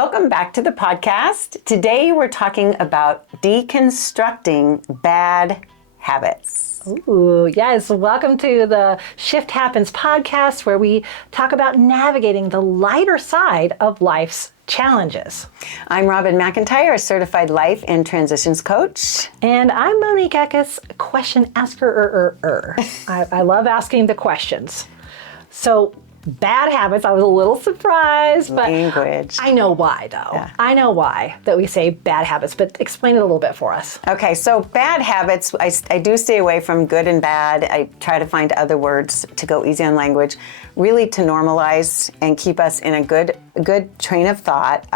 Welcome back to the podcast. Today we're talking about deconstructing bad habits. Ooh, yes. Welcome to the Shift Happens podcast, where we talk about navigating the lighter side of life's challenges. I'm Robin McIntire, a certified life and transitions coach. And I'm Monique Eckes, question asker. I love asking the questions. So, bad habits, I was a little surprised, but Language. I know why, though. Yeah. I know why that we say bad habits, but explain it a little bit for us. Okay, so bad habits, I do stay away from good and bad. I try to find other words to go easy on language, really to normalize and keep us in a good train of thought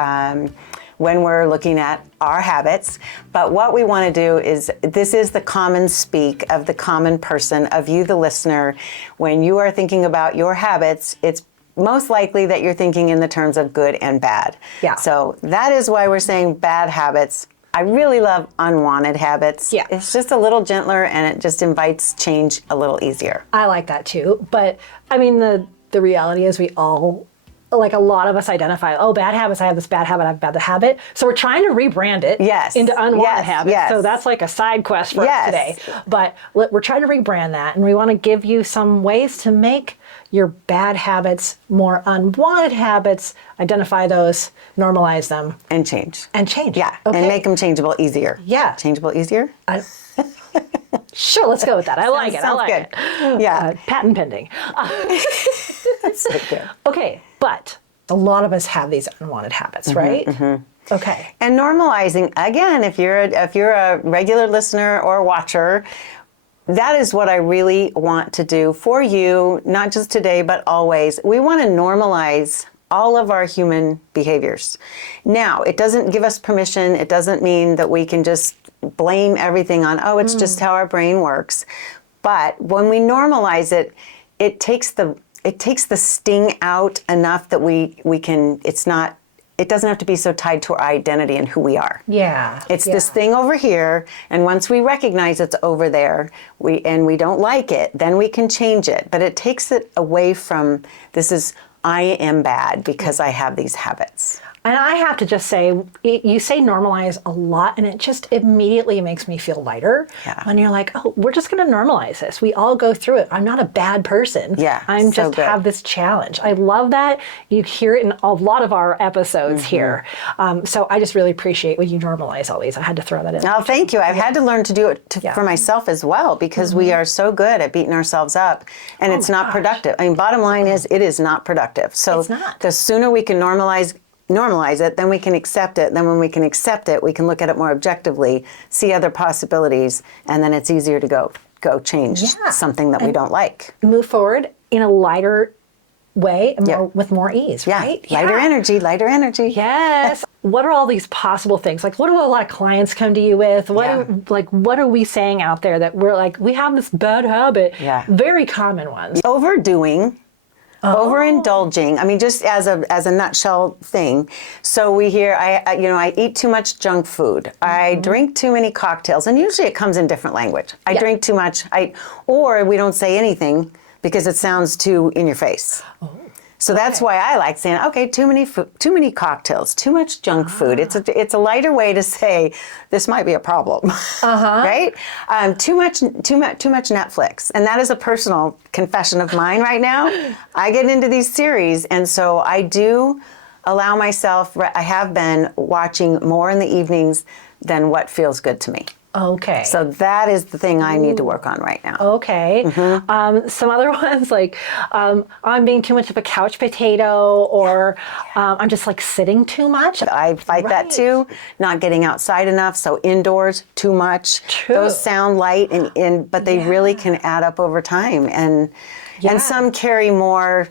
when we're looking at our habits. But what we want to do is, this is the common speak of the common person, of you, the listener. When you are thinking about your habits, it's most likely that you're thinking in the terms of good and bad. Yeah. So that is why we're saying bad habits. I really love unwanted habits. Yeah. It's just a little gentler and it just invites change a little easier. I like that too. But I mean, the reality is we all, like a lot of us identify, oh, bad habits, I have this bad habit, I have a bad habit. So we're trying to rebrand it into unwanted habits. Yes. So that's like a side quest for us today. But we're trying to rebrand that, and we want to give you some ways to make your bad habits more unwanted habits, identify those, normalize them. And change. Yeah, Okay. and make them changeable easier. Yeah. Changeable easier? Sure, let's go with that. I like it. Yeah. Patent pending. That's so good. Okay, but a lot of us have these unwanted habits, right? Mm-hmm. Okay. And normalizing, again, if you're a regular listener or watcher, that is what I really want to do for you, not just today, but always. We want to normalize all of our human behaviors. Now, it doesn't give us permission. It doesn't mean that we can just blame everything on, oh, it's just how our brain works. But when we normalize it, it takes the sting out enough that we can, it doesn't have to be so tied to our identity and who we are. Yeah. It's this thing over here, and once we recognize it's over there, we don't like it, then we can change it. But it takes it away from, I am bad because I have these habits. And I have to just say, you say normalize a lot, and it just immediately makes me feel lighter. Yeah. When you're like, oh, we're just going to normalize this. We all go through it. I'm not a bad person. Yeah, I'm so just good. have this challenge. I love that. You hear it in a lot of our episodes here. So I just really appreciate when you normalize all these. I had to throw that in. Oh, thank you. I've had to learn to do it for myself as well, because we are so good at beating ourselves up, and it's not productive. I mean, bottom line is, it is not productive. So It's not. The sooner we can normalize it, then we can accept it. Then when we can accept it, we can look at it more objectively, see other possibilities, and then it's easier to go change something that we don't like. Move forward in a lighter way, and with more ease, right? Lighter energy. Yes. What are all these possible things? Like, what do a lot of clients come to you with? What are we saying out there that we're like, we have this bad habit? Yeah. Very common ones. Overdoing. Overindulging. I mean, just as a nutshell thing. So we hear, I eat too much junk food. I drink too many cocktails, and usually it comes in different language. I drink too much. Or we don't say anything because it sounds too in your face. So that's why I like saying, okay, too many cocktails, too much junk food. It's a lighter way to say this might be a problem, right? Too much Netflix, and that is a personal confession of mine right now. I get into these series, and so I do allow myself. I have been watching more in the evenings than what feels good to me. Okay. So that is the thing I need to work on right now. Okay. Some other ones, like I'm being too much of a couch potato, or I'm just like sitting too much. I fight that too. Not getting outside enough, so indoors too much. True. Those sound light, but they really can add up over time, and some carry more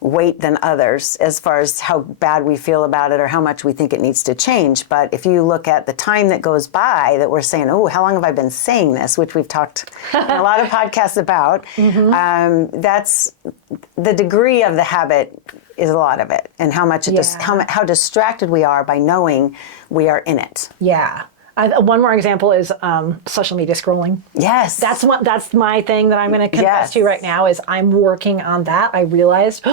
weight than others as far as how bad we feel about it or how much we think it needs to change. But if you look at the time that goes by that we're saying, oh, how long have I been saying this, which we've talked in a lot of podcasts about, that's the degree of the habit is a lot of it, and how much how distracted we are by knowing we are in it. Yeah. One more example is social media scrolling. Yes. That's my thing that I'm going to confess to right now is I'm working on that. I realized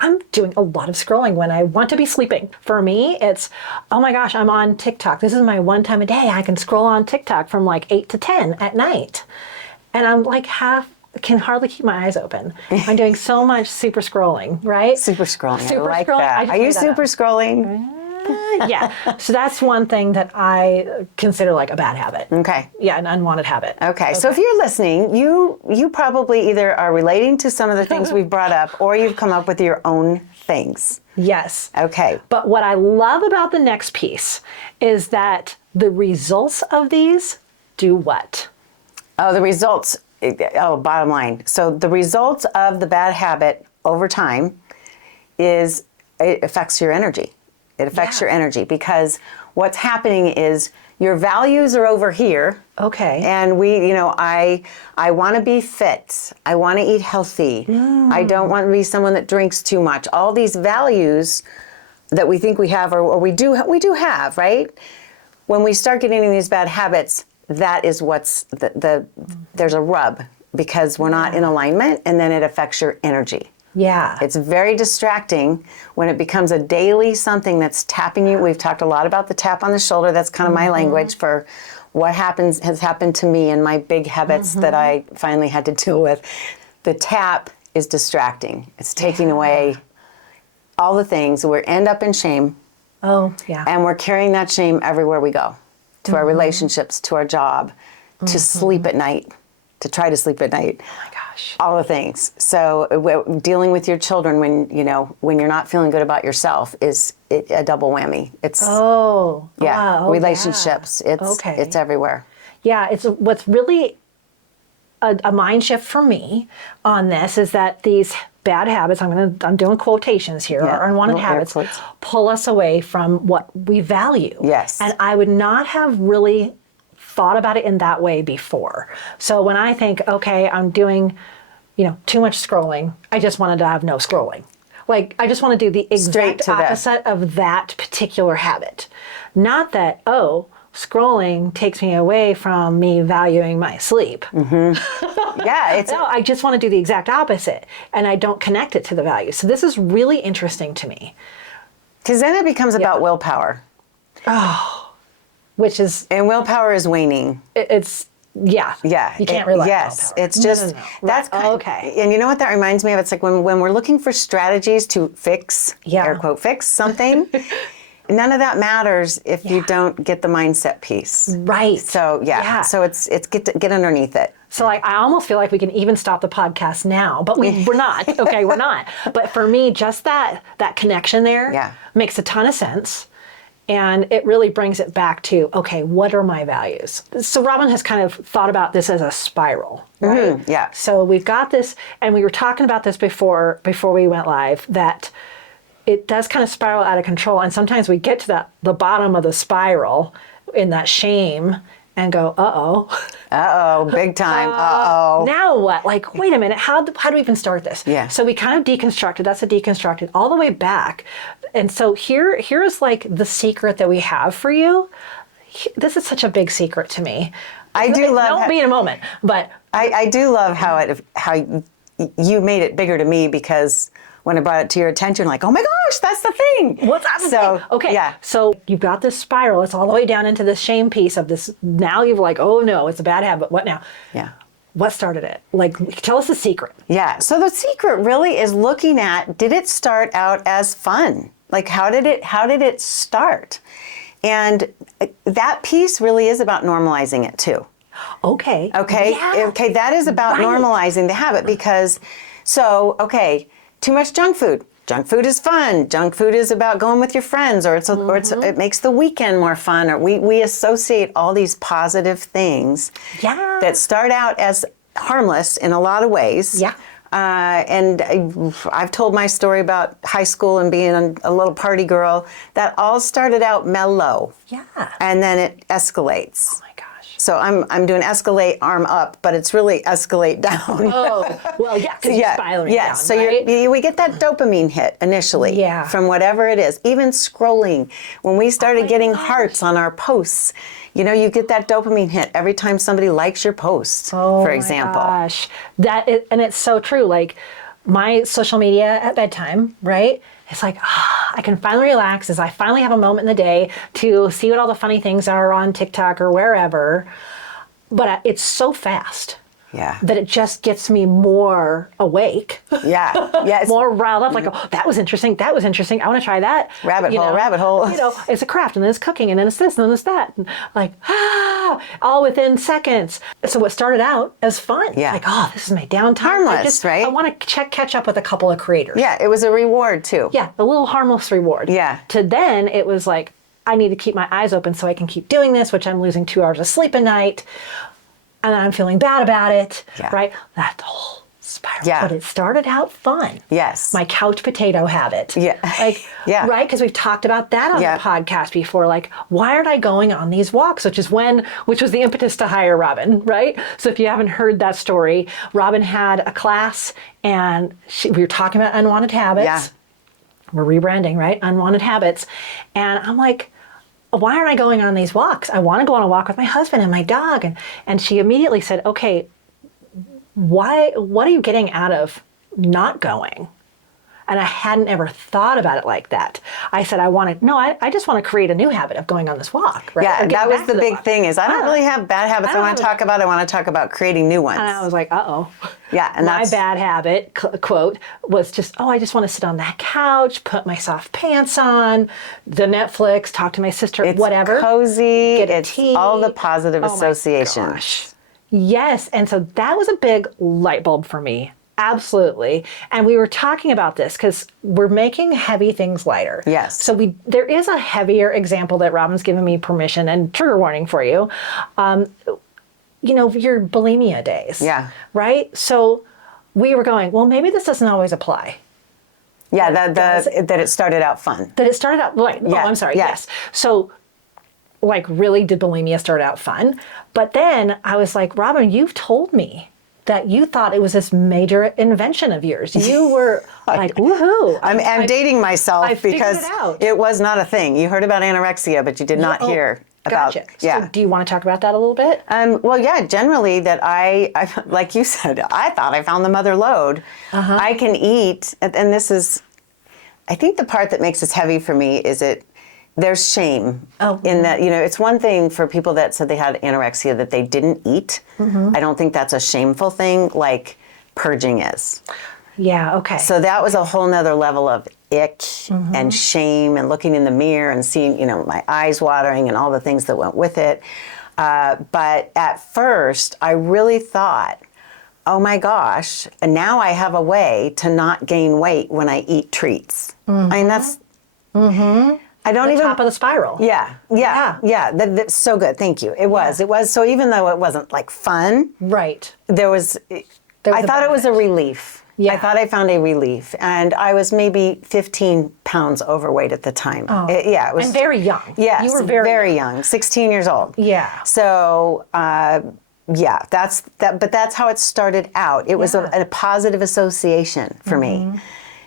I'm doing a lot of scrolling when I want to be sleeping. For me, it's, oh my gosh, I'm on TikTok. This is my one time a day. I can scroll on TikTok from like 8 to 10 at night. And I'm like can hardly keep my eyes open. I'm doing so much super scrolling, right? Super scrolling. Super I like scrolling. that. Are you super scrolling? Yeah. So that's one thing that I consider like a bad habit. Okay. Yeah, an unwanted habit. Okay. So if you're listening, you probably either are relating to some of the things we've brought up, or you've come up with your own things. Yes. Okay. But what I love about the next piece is that the results of these do what? Oh, the results. Oh, bottom line. So the results of the bad habit over time is it affects your energy. It affects your energy, because what's happening is your values are over here. Okay. And I want to be fit. I want to eat healthy. I don't want to be someone that drinks too much. All these values that we think we have, or we do have, right? When we start getting into these bad habits, that is what's there's a rub, because we're not in alignment, and then it affects your energy. Yeah. It's very distracting when it becomes a daily something that's tapping you. We've talked a lot about the tap on the shoulder. That's kind of my language for what has happened to me and my big habits that I finally had to deal with. The tap is distracting. It's taking away all the things. We end up in shame. Oh, yeah. And we're carrying that shame everywhere we go, to our relationships, to our job, to sleep at night, to try to sleep at night. Oh my gosh. All the things. So dealing with your children when you're not feeling good about yourself is a double whammy. It's relationships. Okay. It's everywhere. Yeah, it's what's really a mind shift for me on this is that these bad habits, I'm doing quotations here, or unwanted habits, pull us away from what we value. Yes. And I would not have really thought about it in that way before. So when I think, okay, I'm doing, too much scrolling, I just wanted to have no scrolling. Like, I just want to do the exact opposite of that particular habit. Not that, scrolling takes me away from me valuing my sleep. Yeah. No, I just want to do the exact opposite, and I don't connect it to the value. So this is really interesting to me. Because then it becomes about willpower. Which is... And willpower is waning. It's... Yeah. Yeah. You can't rely on Yes. willpower. It's just... No. That's okay. And you know what that reminds me of? It's like when we're looking for strategies to fix, air quote, fix something... None of that matters if you don't get the mindset piece. Right. So so it's get underneath it. So I almost feel like we can even stop the podcast now, but we're not. Okay, we're not. But for me, just that connection there makes a ton of sense. And it really brings it back to, okay, what are my values? So Robin has kind of thought about this as a spiral, right? Yeah. So we've got this, and we were talking about this before we went live, that it does kind of spiral out of control. And sometimes we get to the bottom of the spiral in that shame and go, big time. Now what? Like, wait a minute, how do we even start this? Yeah. So we kind of deconstructed, that's a deconstructed, all the way back. And so here's like the secret that we have for you. This is such a big secret to me. I do love... Don't be in a moment, but... I do love how you made it bigger to me, because... when I brought it to your attention, like, oh my gosh, that's the thing. What's that thing? Okay, so you've got this spiral. It's all the way down into this shame piece of this. Now you're like, oh no, it's a bad habit. What now? Yeah. What started it? Like, tell us the secret. Yeah, so the secret really is looking at, did it start out as fun? Like, how did it start? And that piece really is about normalizing it too. Okay. Okay, Yeah. okay, that is about normalizing the habit, because, too much junk food. Junk food is fun. Junk food is about going with your friends, or it makes the weekend more fun. Or we associate all these positive things that start out as harmless in a lot of ways. Yeah. And I've told my story about high school and being a little party girl. That all started out mellow. Yeah. And then it escalates. Oh my gosh. So I'm doing escalate arm up, but it's really escalate down. Oh, well, yeah, because you're spiraling down, so right? we get that dopamine hit initially from whatever it is. Even scrolling, when we started getting hearts on our posts, you get that dopamine hit every time somebody likes your post, for example. Oh my gosh. And it's so true. Like, my social media at bedtime, right? It's like, I can finally relax as I finally have a moment in the day to see what all the funny things are on TikTok or wherever. But it's so fast. Yeah. That it just gets me more awake. Yeah. Yes. More riled up. Like, oh, that was interesting. That was interesting. I want to try that. Rabbit hole. You know, it's a craft, and then it's cooking, and then it's this, and then it's that. And like, all within seconds. So what started out as fun. Yeah. Like, oh, this is my downtime. Harmless, right? I want to catch up with a couple of creators. Yeah, it was a reward too. Yeah, a little harmless reward. Yeah. To then, it was like, I need to keep my eyes open so I can keep doing this, which I'm losing 2 hours of sleep a night. And then I'm feeling bad about it, right? That's the whole spiral. Yeah. But it started out fun. Yes. My couch potato habit. Yeah. Like, yeah. Right? Because we've talked about that on the podcast before. Like, why aren't I going on these walks? Which was the impetus to hire Robin, right? So if you haven't heard that story, Robin had a class and we were talking about unwanted habits. Yeah. We're rebranding, right? Unwanted habits. And I'm like, why aren't I going on these walks? I want to go on a walk with my husband and my dog. And she immediately said, okay, what are you getting out of not going? And I hadn't ever thought about it like that. I said, I just want to create a new habit of going on this walk. Right? Yeah, that was the big thing is I don't really have bad habits I want to talk about. I want to talk about creating new ones. And I was like, uh-oh. Yeah, and my bad habit, quote, was just, I just want to sit on that couch, put my soft pants on, the Netflix, talk to my sister, it's whatever. Cozy, get it's tea. all the positive Oh associations. my gosh. Yes, and so that was a big light bulb for me. Absolutely. And we were talking about this because we're making heavy things lighter. Yes. So there is a heavier example that Robin's given me permission, and trigger warning for you. Your bulimia days. Yeah. Right? So we were going, well, maybe this doesn't always apply. Yeah, that it started out fun. That it started out, right. Yeah. Oh, I'm sorry. Yeah. Yes. So, like, really did bulimia start out fun? But then I was like, Robin, you've told me that you thought it was this major invention of yours. You were like, woohoo. I'm dating myself because it was not a thing. You heard about anorexia, but you did not hear about it. Yeah. So do you want to talk about that a little bit? Well, yeah, generally that I like you said, I thought I found the mother lode. I can eat, and this is, I think the part that makes this heavy for me is there's shame in that, it's one thing for people that said they had anorexia that they didn't eat. I don't think that's a shameful thing like purging is. Yeah, okay. So that was a whole nother level of ick and shame and looking in the mirror and seeing, my eyes watering and all the things that went with it. But at first, I really thought, oh my gosh, and now I have a way to not gain weight when I eat treats. I mean, that's... I don't even... top of the spiral. Yeah. That's so good. Thank you. It was. So even though it wasn't like fun, right? I thought it was a relief. Yeah. I thought I found a relief, and I was maybe 15 pounds overweight at the time. It was. And very young. Yes, you were very young, 16 years old. Yeah. So. That's that. But that's how it started out. It was a positive association for me.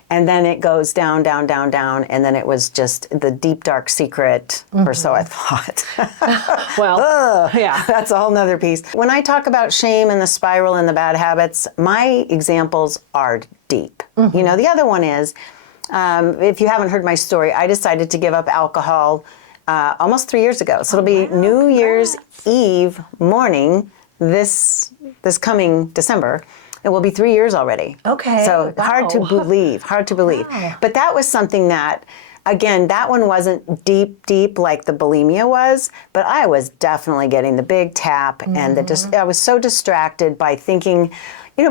And then it goes down, down, down, down, and then it was just the deep, dark secret, or so I thought. Well, yeah. That's a whole nother piece. When I talk about shame and the spiral and the bad habits, my examples are deep. The other one is, if you haven't heard my story, I decided to give up alcohol almost 3 years ago. So it'll be New Year's Eve morning this coming December. It will be 3 years already. Okay. So hard to believe. Wow. But that was something that, again, that one wasn't deep like the bulimia was, but I was definitely getting the big tap and I was so distracted by thinking,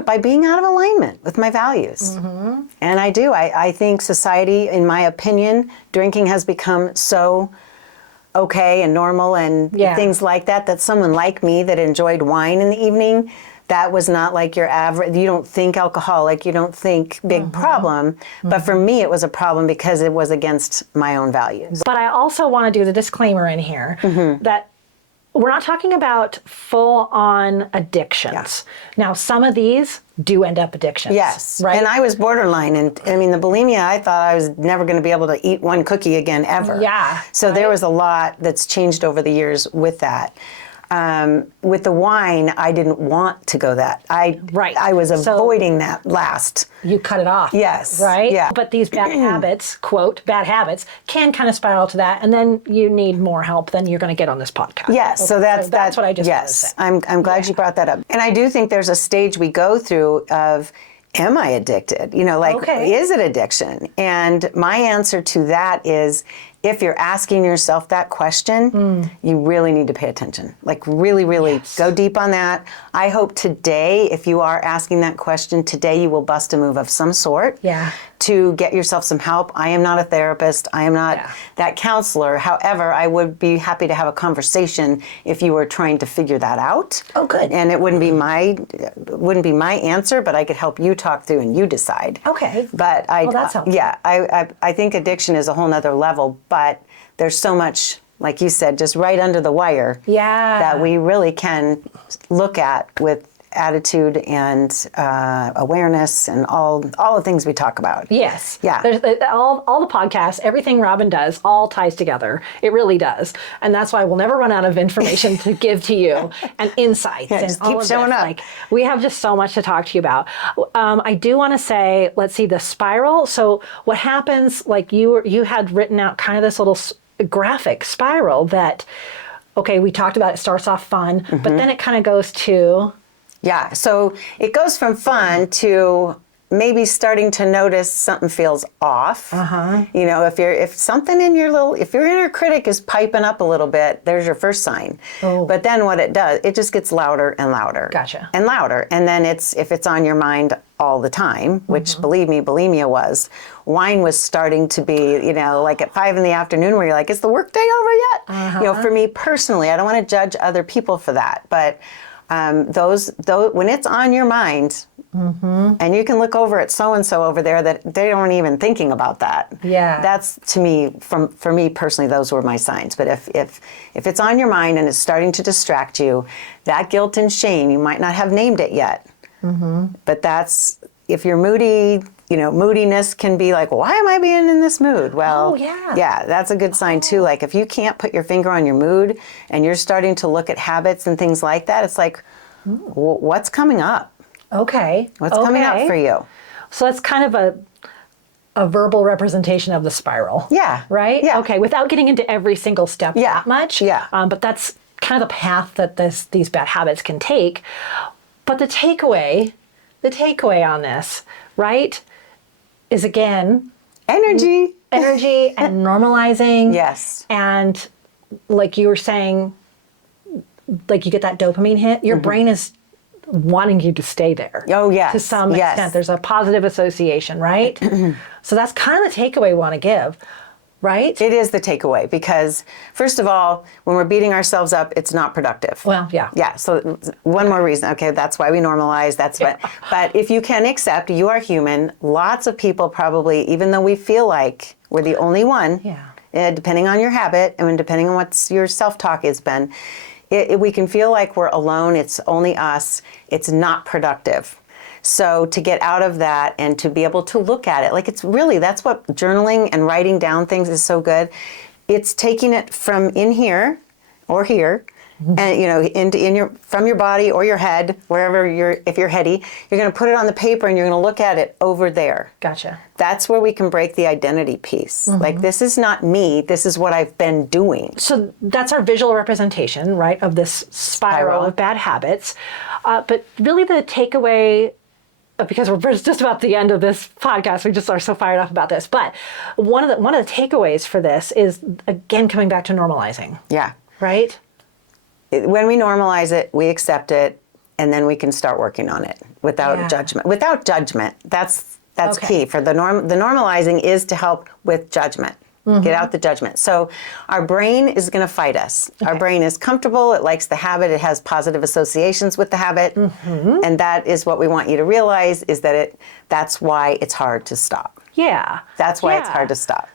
by being out of alignment with my values. And I think society, in my opinion, drinking has become so okay and normal and things like that someone like me that enjoyed wine in the evening, that was not like your average, you don't think alcoholic, you don't think big problem. But for me, it was a problem because it was against my own values. But I also want to do the disclaimer in here that we're not talking about full-on addictions. Now, some of these do end up addictions. Yes, right? And I was borderline. And I mean, the bulimia, I thought I was never going to be able to eat one cookie again, ever. Yeah. So there was a lot that's changed over the years with that. With the wine, I didn't want to go that. I was avoiding that last. You cut it off. Yes. Right? Yeah. But these bad habits, quote, bad habits, can kind of spiral to that. And then you need more help than you're going to get on this podcast. Yes. Okay, So that's what I just wanted to yes. say. I'm glad you brought that up. And I do think there's a stage we go through of, am I addicted? Is it addiction? And my answer to that is, if you're asking yourself that question, you really need to pay attention. Really go deep on that. I hope today, if you are asking that question, today you will bust a move of some sort to get yourself some help. I am not a therapist. I am not that counselor. However, I would be happy to have a conversation if you were trying to figure that out. Oh, good. And it wouldn't be my answer, but I could help you talk through and you decide. Okay. But that's helpful. I think addiction is a whole nother level, but there's so much, like you said, just right under the wire that we really can look at with attitude and awareness and all the things we talk about. Yes. Yeah. There's all the podcasts, everything Robin does, all ties together. It really does. And that's why we'll never run out of information to give to you and insights. Yeah, and just all keep of showing this. up. We have just so much to talk to you about. I do want to say, let's see, the spiral. So what happens, you had written out kind of this little graphic spiral that, okay, we talked about it starts off fun, but then it kind of goes to... Yeah, so it goes from fun to maybe starting to notice something feels off. You know, if something in if your inner critic is piping up a little bit, there's your first sign. But then what it does, it just gets louder and louder. Gotcha. And louder. And then if it's on your mind all the time, which believe me, bulimia was, wine was starting to be, at 5 p.m, where you're like, is the workday over yet? For me personally, I don't want to judge other people for that, but those when it's on your mind, and you can look over at so-and-so over there that they aren't even thinking about that. Yeah. That's, to me, for me personally, those were my signs. But if it's on your mind and it's starting to distract you, that guilt and shame, you might not have named it yet. But if you're moody, moodiness can be like, why am I being in this mood? Well, yeah, that's a good sign too. Like if you can't put your finger on your mood and you're starting to look at habits and things like that, it's like, what's coming up? Okay. What's coming up for you? So that's kind of a verbal representation of the spiral. Yeah. Right? Yeah. Okay, without getting into every single step that much. Yeah. But that's kind of the path that these bad habits can take. But the takeaway on this, right, is again... Energy and normalizing. Yes. And like you were saying, like you get that dopamine hit, your brain is wanting you to stay there. Oh, yes. To some extent. There's a positive association, right? So that's kind of the takeaway we want to give, right? It is the takeaway because, first of all, when we're beating ourselves up, it's not productive. Well, yeah. Yeah, so one more reason. Okay, that's why we normalize. But if you can accept, you are human. Lots of people probably, even though we feel like we're the only one, depending on your habit and depending on what your self-talk has been, we can feel like we're alone. It's only us. It's not productive. So to get out of that and to be able to look at it, that's what journaling and writing down things is so good. It's taking it from in here or here, and from your body or your head, wherever if you're heady, you're going to put it on the paper and you're going to look at it over there. Gotcha. That's where we can break the identity piece. Like, this is not me. This is what I've been doing. So that's our visual representation, right, of this spiral of bad habits. But really the takeaway, because we're just about the end of this podcast, we just are so fired up about this. But one of the takeaways for this is, again, coming back to normalizing. Yeah. Right? When we normalize it, we accept it, and then we can start working on it without judgment. Without judgment, that's key. For the normalizing is to help with judgment. Get out the judgment. So our brain is going to fight us. Our brain is comfortable. It likes the habit. It has positive associations with the habit. And that is what we want you to realize, is that that's why it's hard to stop. Yeah. That's why it's hard to stop.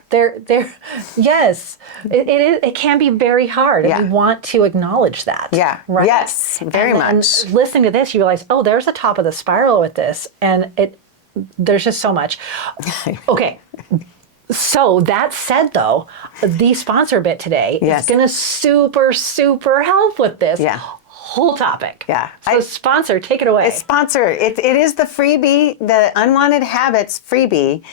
Yes. It can be very hard. And we want to acknowledge that. Yeah. Right? Yes, very much. Listening to this, you realize, there's the top of the spiral with this. And there's just so much. Okay. So that said, though, the sponsor bit today is going to super help with this whole topic. Yeah. So sponsor, take it away. It is the freebie, the Unwanted Habits freebie.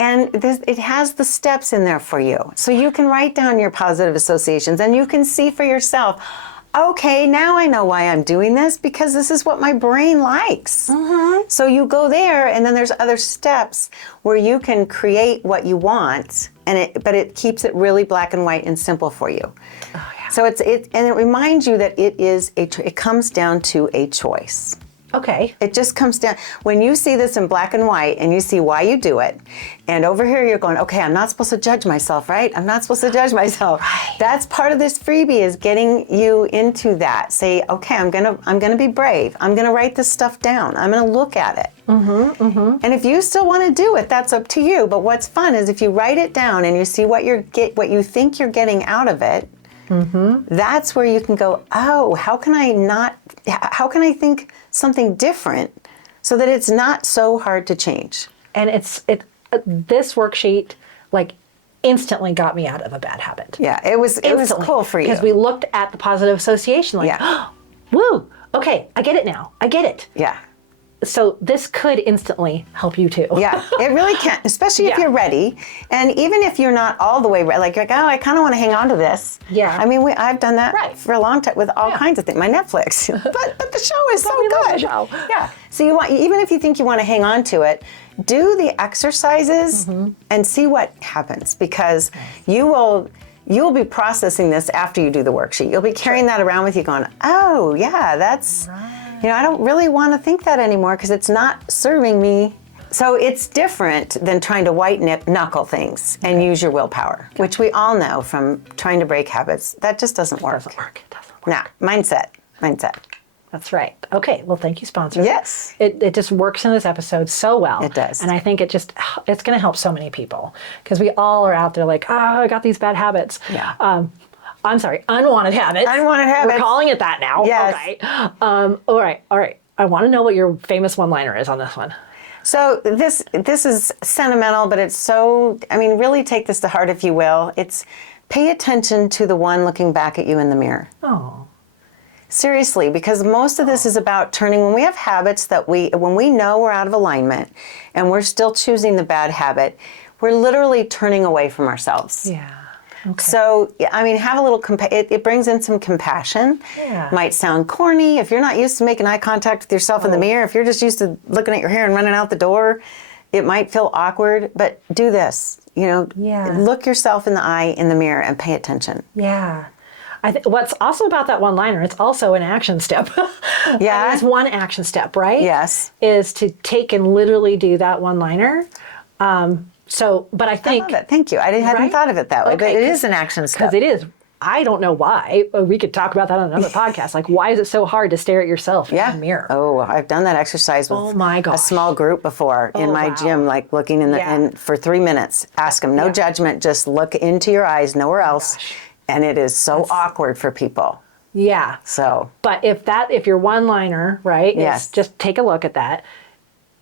And it has the steps in there for you. So you can write down your positive associations and you can see for yourself, okay, now I know why I'm doing this, because this is what my brain likes. Mm-hmm. So you go there, and then there's other steps where you can create what you want, but it keeps it really black and white and simple for you. Oh, yeah. So it reminds you that it comes down to a choice. Okay. It just comes down, when you see this in black and white and you see why you do it, and over here you're going, okay, I'm not supposed to judge myself, right? I'm not supposed to judge myself. Right. That's part of this freebie, is getting you into that. Say, okay, I'm gonna be brave. I'm gonna write this stuff down. I'm gonna look at it. Mm-hmm, mm-hmm. And if you still want to do it, that's up to you. But what's fun is if you write it down and you see what you think you're getting out of it, that's where you can go, oh, how can I think something different so that it's not so hard to change? And this worksheet instantly got me out of a bad habit. Yeah, it was cool for you. Because we looked at the positive association woo, okay, I get it now. I get it. Yeah. So this could instantly help you too. Yeah, it really can, especially if you're ready. And even if you're not all the way ready, like, oh, I kind of want to hang on to this. Yeah. I mean, I've done that for a long time with all kinds of things. My Netflix. but the show is so good. Love the show. Yeah. So even if you think you want to hang on to it, do the exercises and see what happens, because you'll be processing this after you do the worksheet. You'll be carrying that around with you going, oh, yeah, that's... Right. I don't really want to think that anymore because it's not serving me. So it's different than trying to white knuckle things and use your willpower, which we all know from trying to break habits. That just doesn't work. It doesn't work. Nah, mindset. That's right. Okay, well, thank you, sponsor. Yes. It just works in this episode so well. It does. And I think it's going to help so many people, because we all are out there like, I got these bad habits. Yeah. I'm sorry, unwanted habits. Unwanted habits. We're calling it that now. Yes. Okay. All right. I want to know what your famous one-liner is on this one. So this is sentimental, but it's really take this to heart, if you will. It's pay attention to the one looking back at you in the mirror. Oh. Seriously, because most of this is about turning, when we have habits when we know we're out of alignment and we're still choosing the bad habit, we're literally turning away from ourselves. Yeah. Okay. So, have a little, it brings in some compassion. Yeah. Might sound corny. If you're not used to making eye contact with yourself in the mirror, if you're just used to looking at your hair and running out the door, it might feel awkward, but do this, look yourself in the eye in the mirror and pay attention. Yeah. What's also about that one-liner, it's also an action step. Yeah. It's one action step, right? Yes. Is to take and literally do that one-liner. But I think... I love it. Thank you. I hadn't thought of it that way, but it is an action step. Because it is. I don't know why. We could talk about that on another podcast. Like, why is it so hard to stare at yourself in the mirror? Oh, I've done that exercise with a small group before in my gym, like looking in for 3 minutes. Ask them, no judgment, just look into your eyes, nowhere else. And it is so awkward for people. Yeah. So. But if your one-liner, right, is just take a look at that,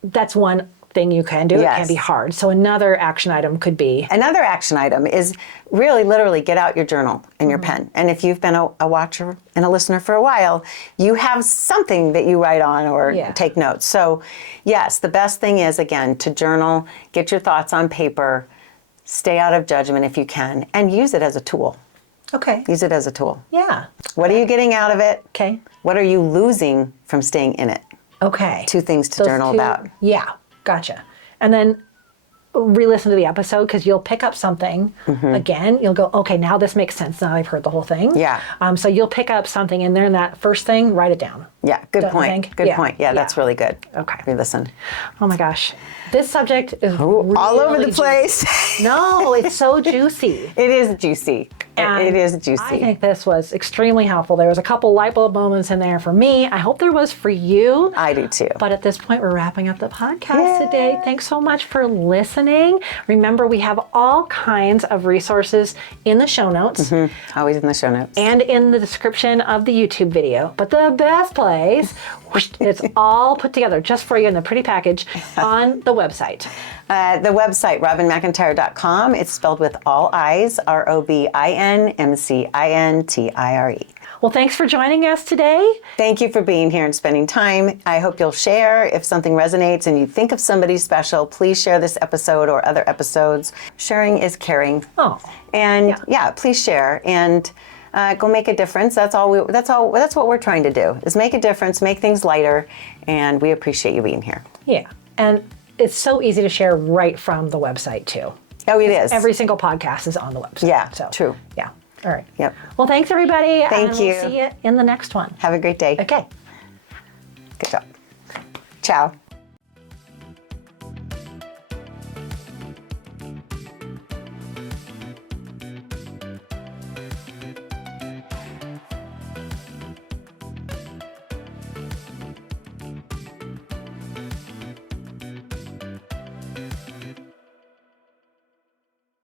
that's one thing you can do. It can be hard. So another action item could be? Another action item is really literally get out your journal and your pen. And if you've been a watcher and a listener for a while, you have something that you write on or take notes. So yes, the best thing is, again, to journal, get your thoughts on paper, stay out of judgment if you can, and use it as a tool. Okay. Use it as a tool. Yeah. What are you getting out of it? Okay. What are you losing from staying in it? Okay. 2 things to journal about. Yeah. Gotcha. And then re-listen to the episode, because you'll pick up something again. You'll go, okay, now this makes sense. Now I've heard the whole thing. Yeah. So you'll pick up something in there, and that first thing, write it down. Yeah. Good point. Good point. Yeah, that's really good. Okay. Re-listen. Oh my gosh. This subject is really all over the place. No, it's so juicy. It is juicy. It is juicy. I think this was extremely helpful. There was a couple light bulb moments in there for me. I hope there was for you. I do too. But at this point, we're wrapping up the podcast today. Thanks so much for listening. Remember, we have all kinds of resources in the show notes. Always in the show notes. And in the description of the YouTube video. But the best place whoosh, it's all put together just for you in a pretty package on the website. The website, robinmcintire.com. It's spelled with all I's, ROBINMCINTIRE. Well, thanks for joining us today. Thank you for being here and spending time. I hope you'll share. If something resonates and you think of somebody special, please share this episode or other episodes. Sharing is caring. Oh. And please share and go make a difference. That's what we're trying to do, is make a difference, make things lighter, and we appreciate you being here. Yeah. And it's so easy to share right from the website too. Oh, it is. Every single podcast is on the website. Yeah, so, true. Yeah. All right. Yep. Well, thanks everybody. Thank you. We'll see you in the next one. Have a great day. Okay. Good job. Ciao.